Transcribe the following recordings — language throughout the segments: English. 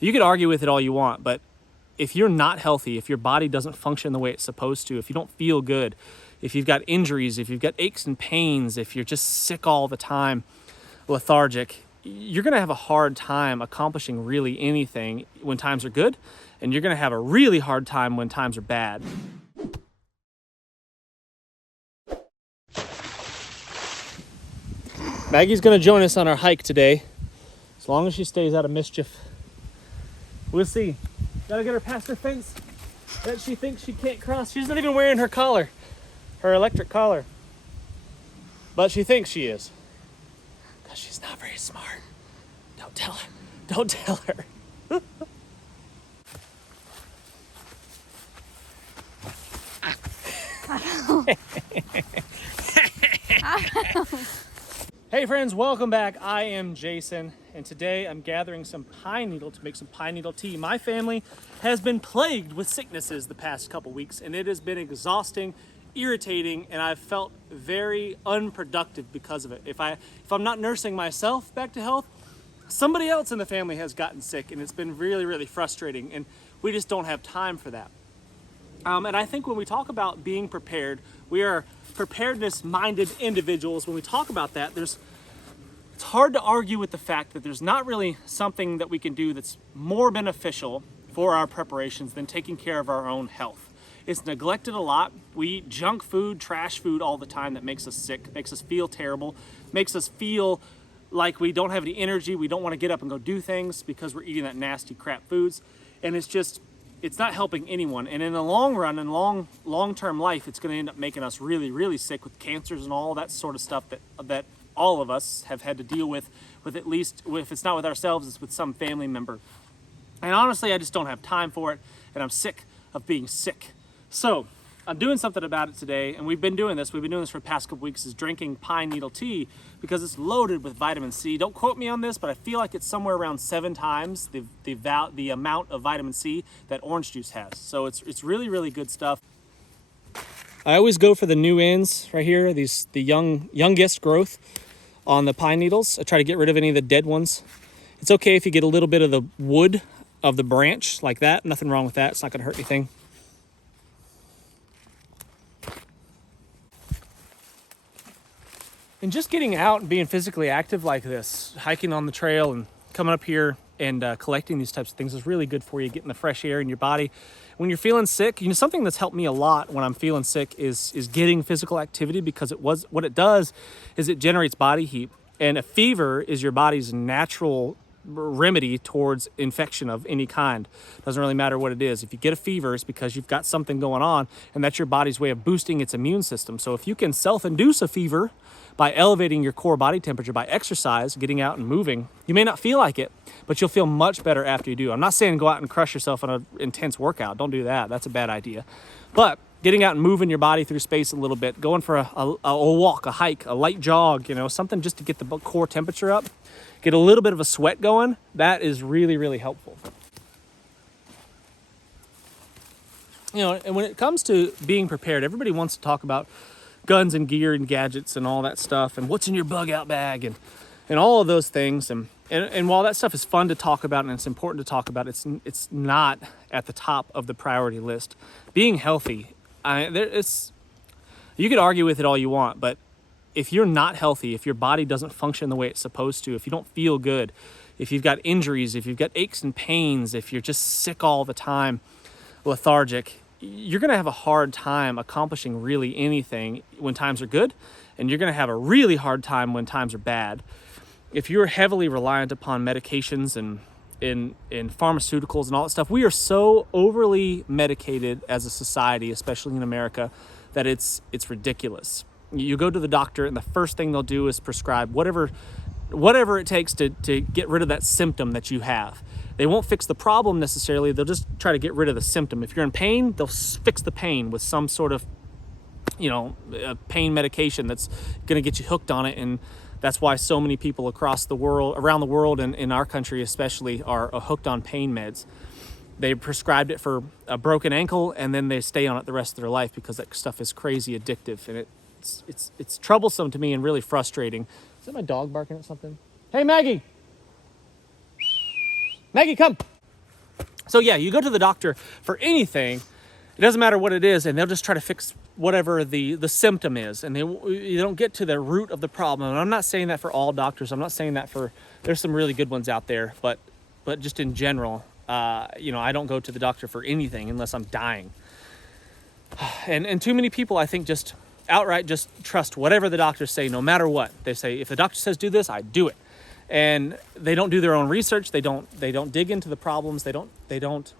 You could argue with it all you want, but if you're not healthy, if your body doesn't function the way it's supposed to, if you don't feel good, if you've got injuries, if you've got aches and pains, if you're just sick all the time, lethargic, you're gonna have a hard time accomplishing really anything when times are good, and you're gonna have a really hard time when times are bad. Maggie's gonna join us on our hike today, as long as she stays out of mischief. We'll see. Gotta get her past her fence that she thinks she can't cross. She's not even wearing her collar, her electric collar. But she thinks she is. Because she's not very smart. Don't tell her. Don't tell her. Hey friends, welcome back. I am Jason, and today I'm gathering some pine needle to make some pine needle tea. My family has been plagued with sicknesses the past couple weeks, and it has been exhausting, irritating, and I've felt very unproductive because of it. If I'm not nursing myself back to health, somebody else in the family has gotten sick, and it's been really, really frustrating, and we just don't have time for that. And I think when we talk about being prepared, we are preparedness-minded individuals. When we talk about that, it's hard to argue with the fact that there's not really something that we can do that's more beneficial for our preparations than taking care of our own health. It's neglected a lot. We eat junk food, trash food all the time that makes us sick, makes us feel terrible, makes us feel like we don't have any energy, we don't want to get up and go do things because we're eating that nasty crap foods. And it's not helping anyone. And in the long run and long-term life, it's going to end up making us really, really sick with cancers and all that sort of stuff that all of us have had to deal with at least, if it's not with ourselves, it's with some family member. And honestly, I just don't have time for it, and I'm sick of being sick. So I'm doing something about it today, and we've been doing this for the past couple weeks, is drinking pine needle tea because it's loaded with vitamin C. Don't quote me on this, but I feel like it's somewhere around 7 times the amount of vitamin C that orange juice has. So it's really, really good stuff. I always go for the new ends right here, the youngest growth on the pine needles. I try to get rid of any of the dead ones. It's okay if you get a little bit of the wood of the branch like that. Nothing wrong with that. It's not going to hurt anything. And just getting out and being physically active like this, hiking on the trail and coming up here and collecting these types of things is really good for you, getting the fresh air in your body. When you're feeling sick, something that's helped me a lot when I'm feeling sick is getting physical activity, because what it does is it generates body heat. And a fever is your body's natural remedy towards infection of any kind. Doesn't really matter what it is. If you get a fever, it's because you've got something going on, and that's your body's way of boosting its immune system. So if you can self-induce a fever by elevating your core body temperature by exercise, getting out and moving, you may not feel like it, but you'll feel much better after you do. I'm not saying go out and crush yourself on an intense workout. Don't do that. That's a bad idea. But getting out and moving your body through space a little bit, going for a walk, a hike, a light jog, something just to get the core temperature up, get a little bit of a sweat going, that is really, really helpful. And when it comes to being prepared, everybody wants to talk about guns and gear and gadgets and all that stuff, and what's in your bug out bag and all of those things. And while that stuff is fun to talk about and it's important to talk about, it's not at the top of the priority list. Being healthy, you could argue with it all you want, but if you're not healthy, if your body doesn't function the way it's supposed to, if you don't feel good, if you've got injuries, if you've got aches and pains, if you're just sick all the time, lethargic, you're going to have a hard time accomplishing really anything when times are good, and you're going to have a really hard time when times are bad. If you're heavily reliant upon medications and in pharmaceuticals and all that stuff, we are so overly medicated as a society, especially in America, that it's ridiculous. You go to the doctor, and the first thing they'll do is prescribe whatever it takes to get rid of that symptom that you have. They won't fix the problem necessarily. They'll just try to get rid of the symptom. If you're in pain, they'll fix the pain with some sort of, pain medication that's going to get you hooked on it. And that's why so many people around the world, and in our country especially, are hooked on pain meds. They prescribed it for a broken ankle, and then they stay on it the rest of their life because that stuff is crazy addictive, and it's troublesome to me and really frustrating. Is that my dog barking at something? Hey, Maggie! Maggie, come! So yeah, you go to the doctor for anything, it doesn't matter what it is, and they'll just try to fix whatever the symptom is, and you don't get to the root of the problem. And I'm not saying that for all doctors. I'm not saying that for, there's some really good ones out there, but just in general, you know, I don't go to the doctor for anything unless I'm dying. And too many people, I think, just outright just trust whatever the doctors say, no matter what. They say, if the doctor says do this, I do it. And they don't do their own research. They don't dig into the problems. They don't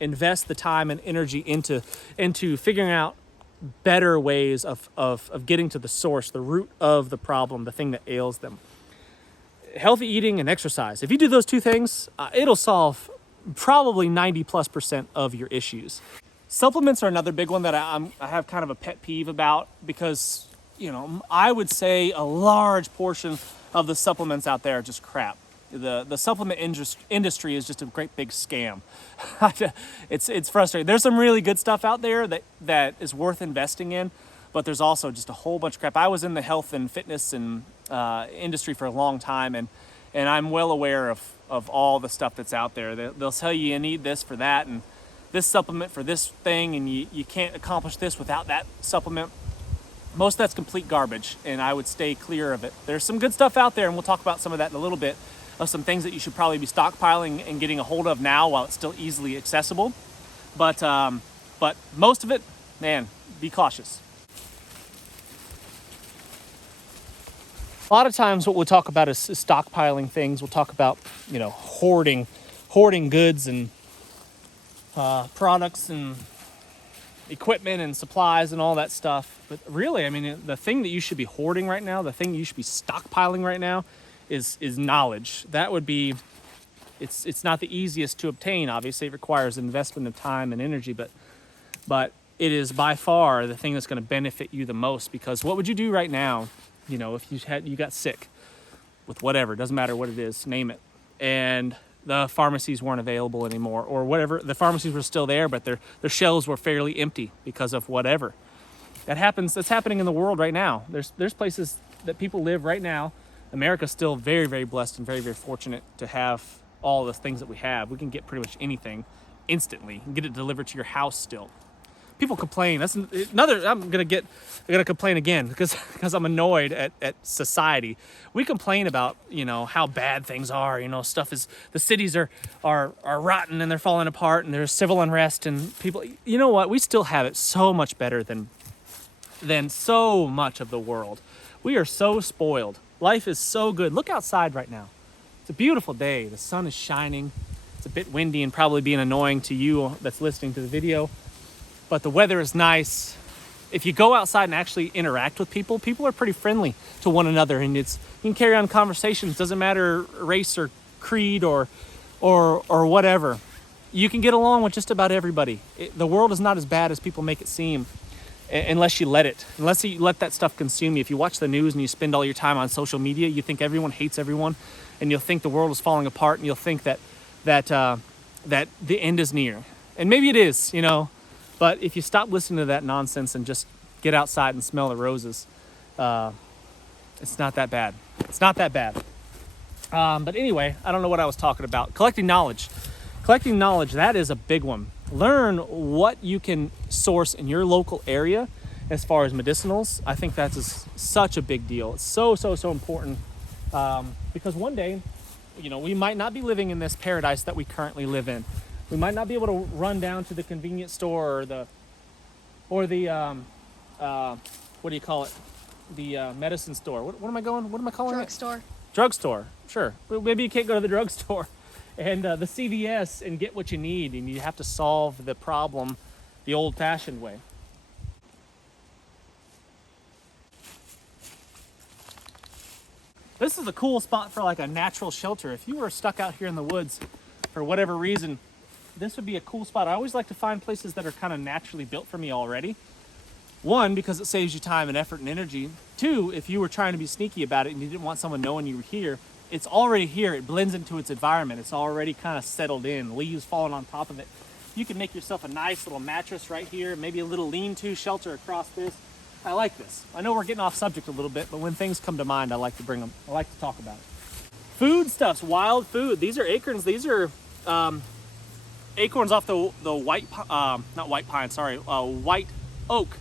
invest the time and energy into figuring out better ways of getting to the source, the root of the problem, the thing that ails them. Healthy eating and exercise. If you do those two things, it'll solve probably 90+% of your issues. Supplements are another big one that I have kind of a pet peeve about, because, you know, I would say a large portion of the supplements out there are just crap. The supplement industry is just a great big scam. It's frustrating. There's some really good stuff out there that is worth investing in, but there's also just a whole bunch of crap. I was in the health and fitness and industry for a long time, and I'm well aware of all the stuff that's out there. They'll tell you need this for that, and this supplement for this thing, and you can't accomplish this without that supplement. Most of that's complete garbage, and I would stay clear of it. There's some good stuff out there, and we'll talk about some of that in a little bit, of some things that you should probably be stockpiling and getting a hold of now while it's still easily accessible. But most of it, man, be cautious. A lot of times what we'll talk about is stockpiling things. We'll talk about, you know, hoarding goods and products and equipment and supplies and all that stuff. But really, I mean, the thing that you should be hoarding right now, the thing you should be stockpiling right now is knowledge. That would be, it's not the easiest to obtain. Obviously, it requires investment of time and energy, but it is by far the thing that's going to benefit you the most. Because what would you do right now, you know, if you got sick with whatever, doesn't matter what it is, name it, and the pharmacies weren't available anymore, or whatever, the pharmacies were still there, but their shelves were fairly empty because of whatever. That's happening in the world right now. There's places that people live right now. America's still very, very blessed and very, very fortunate to have all the things that we have. We can get pretty much anything instantly and get it delivered to your house still. People complain. That's another, I'm gonna complain again because I'm annoyed at society. We complain about, you know, how bad things are. You know, the cities are rotten and they're falling apart and there's civil unrest and people, you know what? We still have it so much better than so much of the world. We are so spoiled. Life is so good. Look outside right now. It's a beautiful day. The sun is shining. It's a bit windy and probably being annoying to you that's listening to the video. But the weather is nice. If you go outside and actually interact with people, people are pretty friendly to one another, and you can carry on conversations. Doesn't matter race or creed or whatever. You can get along with just about everybody. The world is not as bad as people make it seem, unless you let that stuff consume you. If you watch the news and you spend all your time on social media, you think everyone hates everyone, and you'll think the world is falling apart, and you'll think that the end is near. And maybe it is, you know. But if you stop listening to that nonsense and just get outside and smell the roses, it's not that bad. It's not that bad. But anyway, I don't know what I was talking about. Collecting knowledge. Collecting knowledge, that is a big one. Learn what you can source in your local area as far as medicinals. I think that's such a big deal. It's so important. Because one day, you know, we might not be living in this paradise that we currently live in. We might not be able to run down to the convenience store or the what do you call it? The medicine store. What am I calling it? Drugstore. Drugstore, sure. Maybe you can't go to the drugstore and the CVS and get what you need, and you have to solve the problem the old-fashioned way. This is a cool spot for like a natural shelter. If you were stuck out here in the woods for whatever reason, this would be a cool spot. I always like to find places that are kind of naturally built for me already. One, because it saves you time and effort and energy. Two, if you were trying to be sneaky about it and you didn't want someone knowing you were here, it's already here. It blends into its environment. It's already kind of settled in, leaves falling on top of it. You can make yourself a nice little mattress right here, maybe a little lean-to shelter across this. I like this. I know we're getting off subject a little bit, but when things come to mind, I like to bring them. I like to talk about it. Food stuffs, wild food. These are acorns. These are acorns off the white, not white pine, sorry, white oak.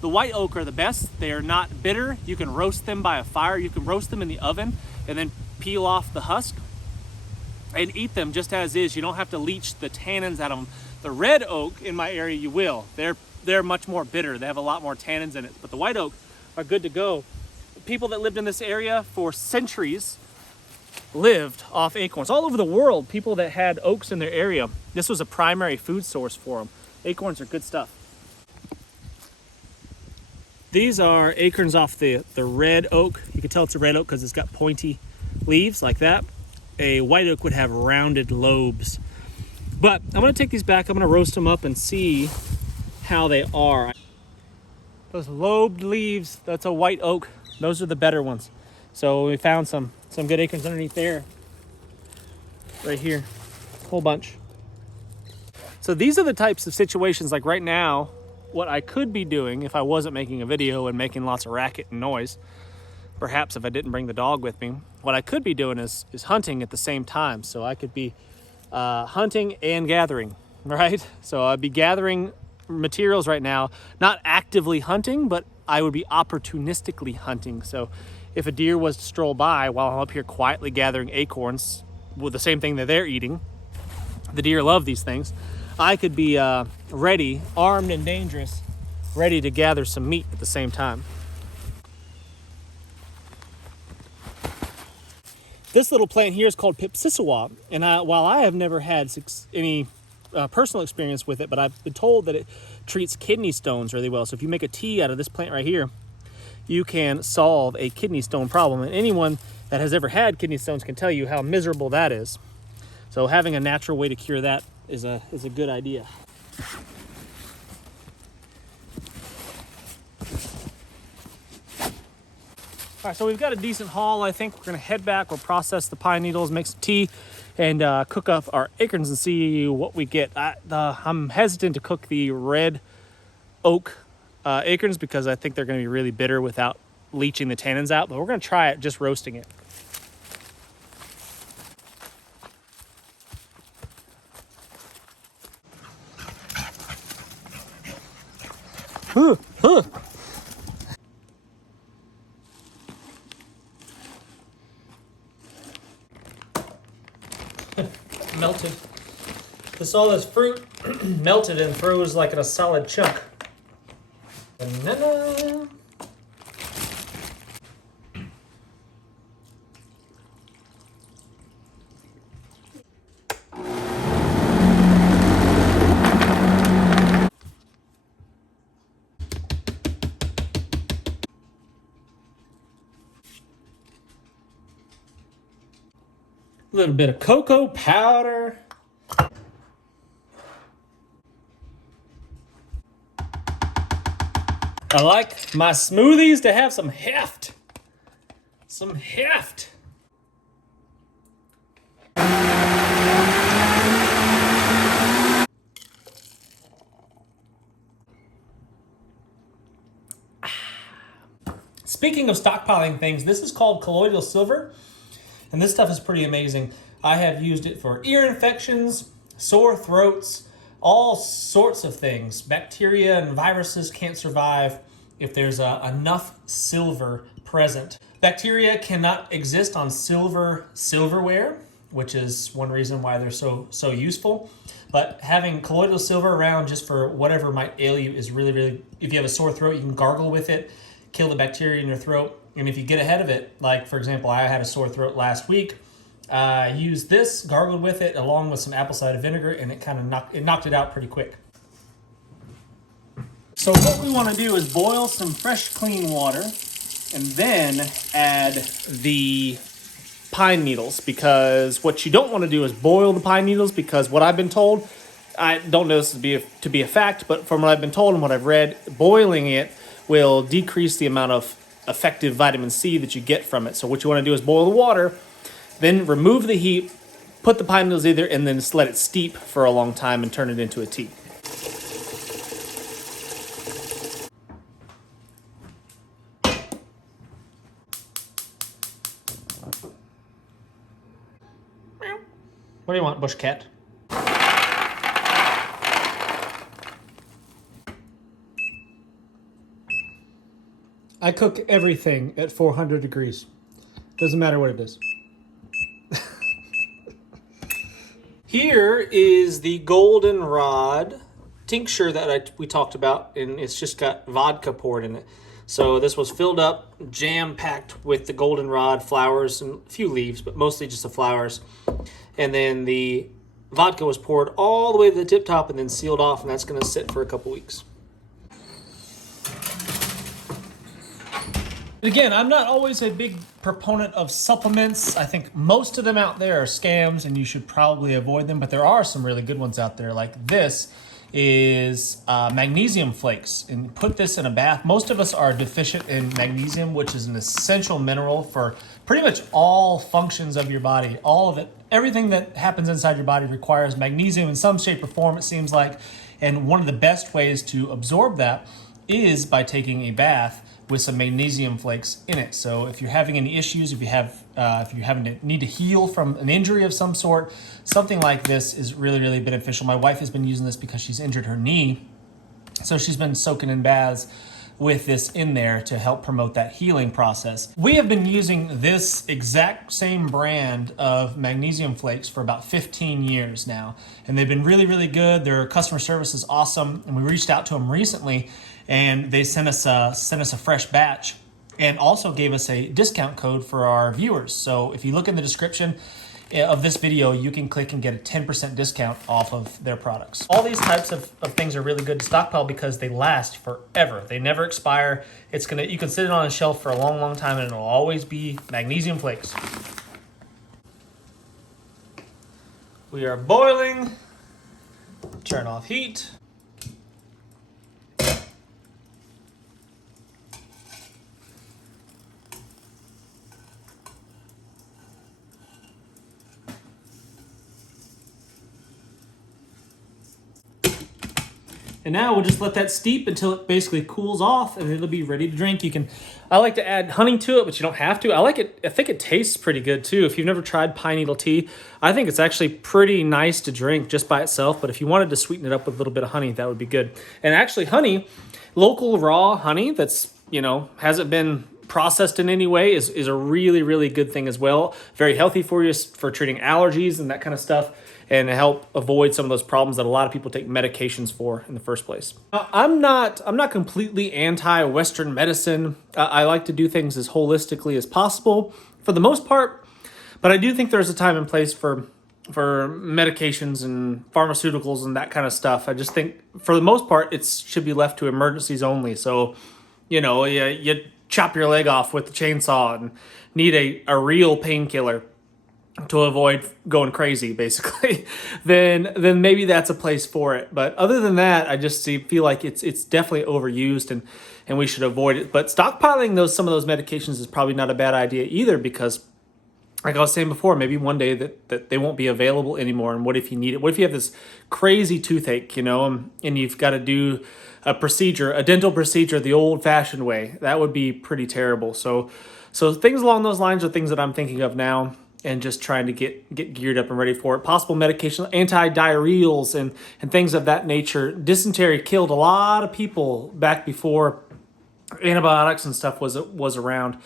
The white oak are the best. They are not bitter. You can roast them by a fire. You can roast them in the oven and then peel off the husk and eat them just as is. You don't have to leach the tannins out of them. The red oak in my area, you will. They're much more bitter. They have a lot more tannins in it. But the white oak are good to go. People that lived in this area for centuries lived off acorns. All over the world, people that had oaks in their area, this was a primary food source for them. Acorns are good stuff. These are acorns off the red oak. You can tell it's a red oak because it's got pointy leaves like that. A white oak would have rounded lobes. But I'm gonna take these back, I'm gonna roast them up and see how they are. Those lobed leaves, that's a white oak. Those are the better ones. So we found some good acorns underneath there. Right here, whole bunch. So these are the types of situations, like right now, what I could be doing if I wasn't making a video and making lots of racket and noise, perhaps if I didn't bring the dog with me, what I could be doing is hunting at the same time. So I could be hunting and gathering, right? So I'd be gathering materials right now, not actively hunting, but I would be opportunistically hunting. So if a deer was to stroll by while I'm up here quietly gathering acorns with the same thing that they're eating, the deer love these things, I could be ready, armed and dangerous, ready to gather some meat at the same time. This little plant here is called Pipsissewa, and while I have never had any personal experience with it, but I've been told that it treats kidney stones really well. So if you make a tea out of this plant right here, you can solve a kidney stone problem. And anyone that has ever had kidney stones can tell you how miserable that is. So having a natural way to cure that is a good idea. All right, so we've got a decent haul. I think we're gonna head back. We'll process the pine needles, make some tea, and cook up our acorns and see what we get. I'm hesitant to cook the red oak acorns because I think they're gonna be really bitter without leaching the tannins out, but we're gonna try it just roasting it. Melted. All this fruit melted and froze like in a solid chunk. Banana. A little bit of cocoa powder. I like my smoothies to have some heft. Some heft. Speaking of stockpiling things, this is called colloidal silver, and this stuff is pretty amazing. I have used it for ear infections, sore throats, all sorts of things. Bacteria and viruses can't survive if there's enough silver present. Bacteria cannot exist on silverware, which is one reason why they're so useful. But having colloidal silver around just for whatever might ail you is really, if you have a sore throat, you can gargle with it, kill the bacteria in your throat. And if you get ahead of it, like for example, I had a sore throat last week, used this, gargled with it along with some apple cider vinegar, and it kind of knocked it out pretty quick. So what we want to do is boil some fresh, clean water and then add the pine needles, because what you don't want to do is boil the pine needles, because what I've been told, I don't know this to be a fact, but from what I've been told and what I've read, boiling it will decrease the amount of effective vitamin C that you get from it. So what you want to do is boil the water, then remove the heat, put the pine needles in there, and then just let it steep for a long time and turn it into a tea. What do you want, bush cat? I cook everything at 400 degrees. Doesn't matter what it is. Here is the goldenrod tincture that we talked about, and it's just got vodka poured in it. So this was filled up, jam-packed with the goldenrod flowers and a few leaves, but mostly just the flowers. And then the vodka was poured all the way to the tip top and then sealed off, and that's going to sit for a couple weeks. Again, I'm not always a big proponent of supplements. I think most of them out there are scams and you should probably avoid them, but there are some really good ones out there. Like this is magnesium flakes, and put this in a bath. Most of us are deficient in magnesium, which is an essential mineral for pretty much all functions of your body. All of it, everything that happens inside your body requires magnesium in some shape or form, it seems like. And one of the best ways to absorb that is by taking a bath with some magnesium flakes in it. So if you're having any issues, if you're having to need to heal from an injury of some sort, something like this is really, really beneficial. My wife has been using this because she's injured her knee. So she's been soaking in baths with this in there to help promote that healing process. We have been using this exact same brand of magnesium flakes for about 15 years now. And they've been really, really good. Their customer service is awesome. And we reached out to them recently, and they sent us a fresh batch and also gave us a discount code for our viewers. So if you look in the description of this video, you can click and get a 10% discount off of their products. All these types of things are really good to stockpile because they last forever. They never expire. You can sit it on a shelf for a long, long time and it'll always be magnesium flakes. We are boiling. Turn off heat. And now we'll just let that steep until it basically cools off, and it'll be ready to drink. I like to add honey to it, but you don't have to. I like it. I think it tastes pretty good too. If you've never tried pine needle tea, I think it's actually pretty nice to drink just by itself. But if you wanted to sweeten it up with a little bit of honey, that would be good. And actually honey, local raw honey that's, hasn't been processed in any way is a really, really good thing as well. Very healthy for you for treating allergies and that kind of stuff, and to help avoid some of those problems that a lot of people take medications for in the first place. Now, I'm not completely anti-Western medicine. I like to do things as holistically as possible for the most part, but I do think there's a time and place for medications and pharmaceuticals and that kind of stuff. I just think for the most part, it should be left to emergencies only. So, you chop your leg off with the chainsaw and need a real painkiller to avoid going crazy, basically, then maybe that's a place for it. But other than that, I just feel like it's definitely overused and we should avoid it. But stockpiling some of those medications is probably not a bad idea either, because like I was saying before, maybe one day that they won't be available anymore. And what if you need it? What if you have this crazy toothache, and you've got to do a dental procedure the old-fashioned way? That would be pretty terrible. So things along those lines are things that I'm thinking of now, and just trying to get geared up and ready for it. Possible medication, antidiarrheals and things of that nature. Dysentery killed a lot of people back before antibiotics and stuff was around,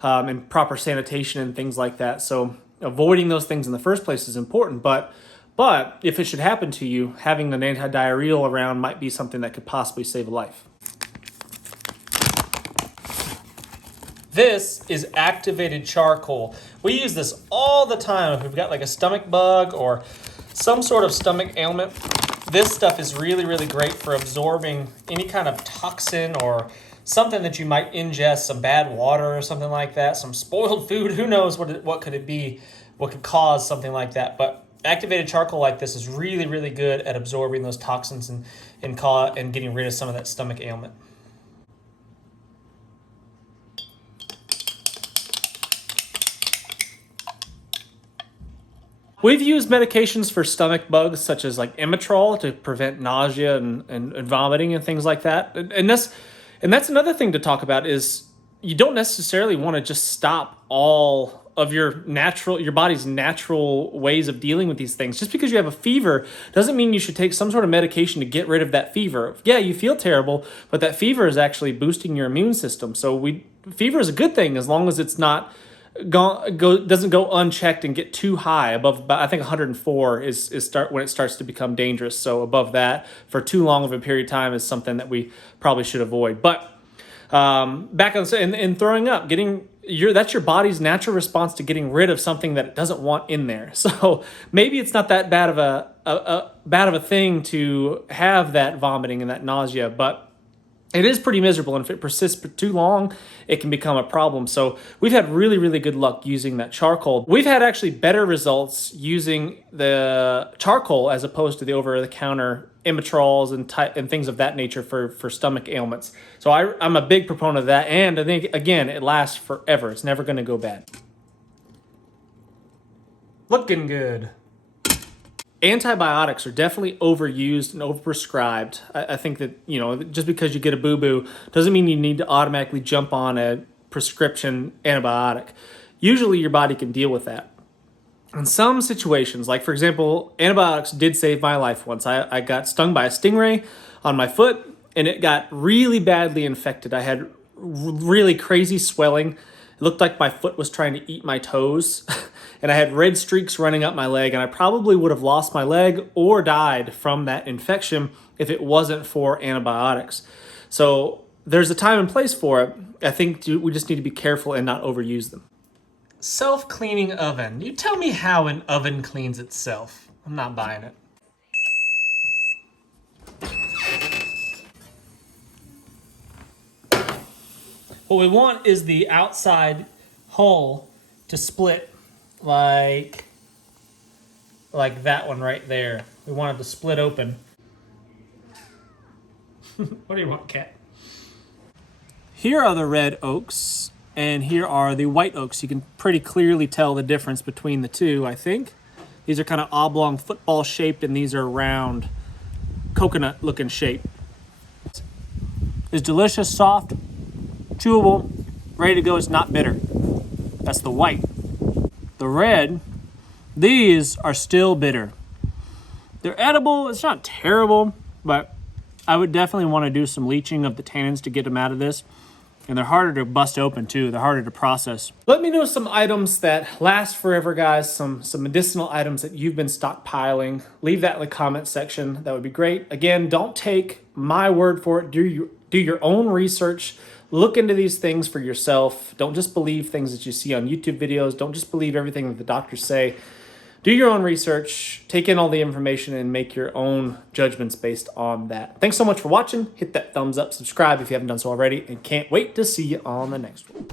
and proper sanitation and things like that. So avoiding those things in the first place is important. But if it should happen to you, having an antidiarrheal around might be something that could possibly save a life. This is activated charcoal. We use this all the time if we've got like a stomach bug or some sort of stomach ailment. This stuff is really, really great for absorbing any kind of toxin or something that you might ingest, some bad water or something like that, some spoiled food. Who knows what could it be, what could cause something like that. But activated charcoal like this is really, really good at absorbing those toxins and getting rid of some of that stomach ailment. We've used medications for stomach bugs, such as like Imitrol, to prevent nausea and vomiting and things like that. And that's another thing to talk about, is you don't necessarily want to just stop all of your body's natural ways of dealing with these things. Just because you have a fever doesn't mean you should take some sort of medication to get rid of that fever. Yeah, you feel terrible, but that fever is actually boosting your immune system. So fever is a good thing as long as it's not doesn't go unchecked and get too high above. I think 104 is when it starts to become dangerous. So above that for too long of a period of time is something that we probably should avoid. But back on in throwing up, that's your body's natural response to getting rid of something that it doesn't want in there. So maybe it's not that bad of a thing to have that vomiting and that nausea, but it is pretty miserable, and if it persists for too long, it can become a problem. So we've had really, really good luck using that charcoal. We've had actually better results using the charcoal as opposed to the over-the-counter imitrols and things of that nature for stomach ailments. So I'm a big proponent of that, and I think, again, it lasts forever. It's never going to go bad. Looking good. Antibiotics are definitely overused and overprescribed. I think that, just because you get a boo-boo doesn't mean you need to automatically jump on a prescription antibiotic. Usually your body can deal with that. In some situations, like for example, antibiotics did save my life once. I got stung by a stingray on my foot and it got really badly infected. I had really crazy swelling. It looked like my foot was trying to eat my toes. And I had red streaks running up my leg, and I probably would have lost my leg or died from that infection if it wasn't for antibiotics. So there's a time and place for it. I think we just need to be careful and not overuse them. Self-cleaning oven. You tell me how an oven cleans itself. I'm not buying it. What we want is the outside hull to split like that one right there. We want it to split open. What do you want, cat? Here are the red oaks, and here are the white oaks. You can pretty clearly tell the difference between the two, I think. These are kind of oblong football shaped, and these are round coconut looking shape. It's delicious, soft, chewable, ready to go. It's not bitter. That's the white. The red, these are still bitter. They're edible. It's not terrible, but I would definitely want to do some leaching of the tannins to get them out of this. And they're harder to bust open too. They're harder to process. Let me know some items that last forever, guys. Some medicinal items that you've been stockpiling. Leave that in the comment section. That would be great. Again, don't take my word for it. Do your own research. Look into these things for yourself. Don't just believe things that you see on YouTube videos. Don't just believe everything that the doctors say. Do your own research, take in all the information, and make your own judgments based on that. Thanks so much for watching. Hit that thumbs up, subscribe if you haven't done so already, and can't wait to see you on the next one.